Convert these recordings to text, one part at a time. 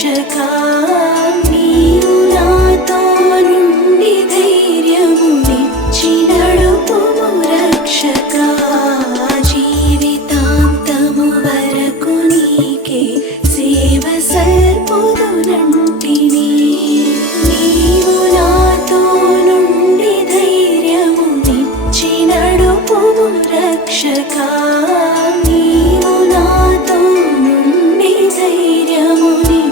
రక్షకా నీవు నాతో నుండి ధైర్యమునిచ్చి నడుపుము రక్షకా జీవితాంతము వరకు నీకే సేవ సల్పుదునంటిని నీవు నాతో నుండి ధైర్యమునిచ్చి నడుపుము రక్షకా నీవు నాతో నుండి ధైర్యమునిచ్చి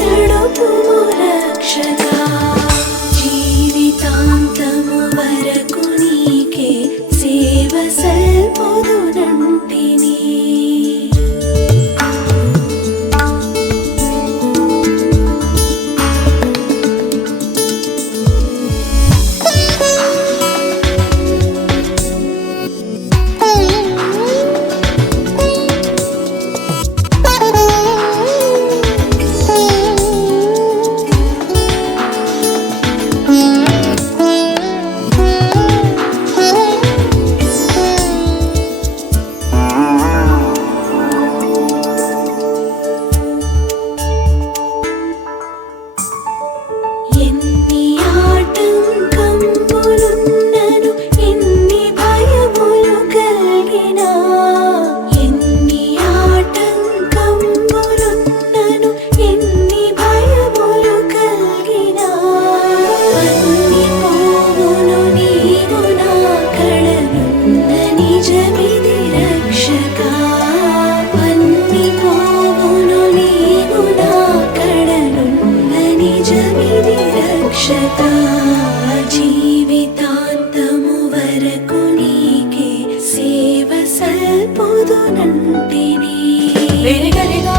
నడుపుము రక్షకా జీవితాంతము వరకు నీకే సేవ సల్పుదునంటిని ఎన్ని ఆటంకములున్నను ఎన్ని భయములు కలిగినా ఎన్ని ఆటంకములున్నను ఎన్ని భయములు కలిగినా అన్ని పోవును నీవు నా కడనున్న నిజమిది రక్షకా అన్ని పోవును నీవు నా కడనున్న నిజమిది రక్షకా జీవితాంతము వరకు నీకే సేవ సల్పుదునంటిని వెలుగలిగా